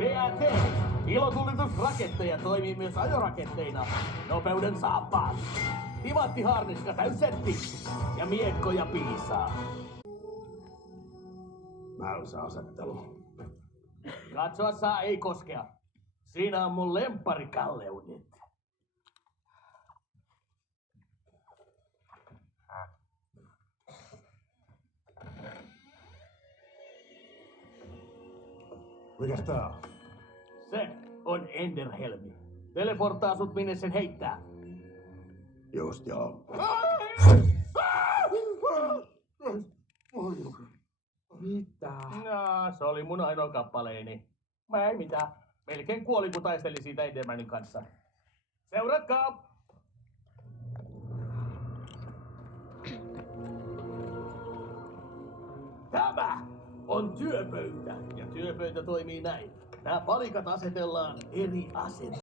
PAT. Ilotulitusraketteja toimii myös ajoraketteina. Nopeuden saappaat. Timanttihaarniska täyssetti. Ja miekkoja piisaa. Mälsäasettelu. Katsoa saa ei koskea. Siinä on mun lempparikalleudet. Mikäs tää on? Se on Enderhelmi. Teleporttaa sut minne sen heittää. Just joo. Mitä? No, se oli mun ainoa kappaleeni. Mä ei mitään. Melkein kuoli, kun taistelin siitä Endermanin kanssa. Seuratkaa! Tämä on työpöytä. Ja työpöytä toimii näin. Nämä palikat asetellaan eri asentoon.